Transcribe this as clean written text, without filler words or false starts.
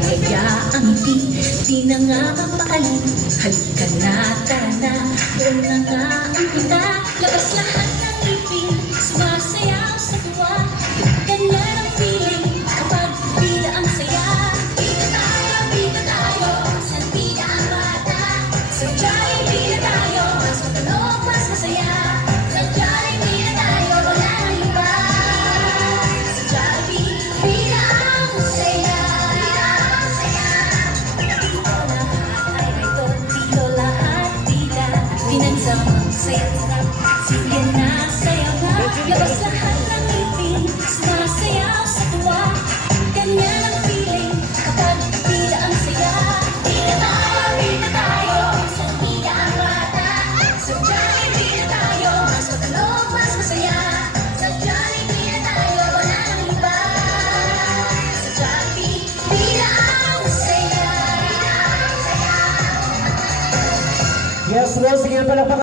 Kaya ang di na nga mapakali. Halika na, tara na, doon na nga ang punta. Labas lahat ng ipin, sumasayaw sa tuwa. Ganyan ang feeling kapag bida ang saya. Bida tayo, saan bida ang bata? Sa Jollibee na tayo, mas matunog, mas masaya. Sa Jollibee na tayo, wala nang iba. Sa Jollibee, bida ang saya. Bida ang saya. Dito lahat ay idol, dito lahat bida. Pinagsamang saya't sarap, sige na, sayaw na. Labas lahat ng ipin, sumasayaw sa tuwa. Ganyan ang feeling kapag bida ang saya. Bida tayo, saan bida ang bata? Sa Jollibee na tayo, mas matunog, mas masaya. Sa Jollibee na tayo, wala nang iba. Sa Jollibee, bida ang saya. Bida ang saya. Yes, well, sige, palakpakan.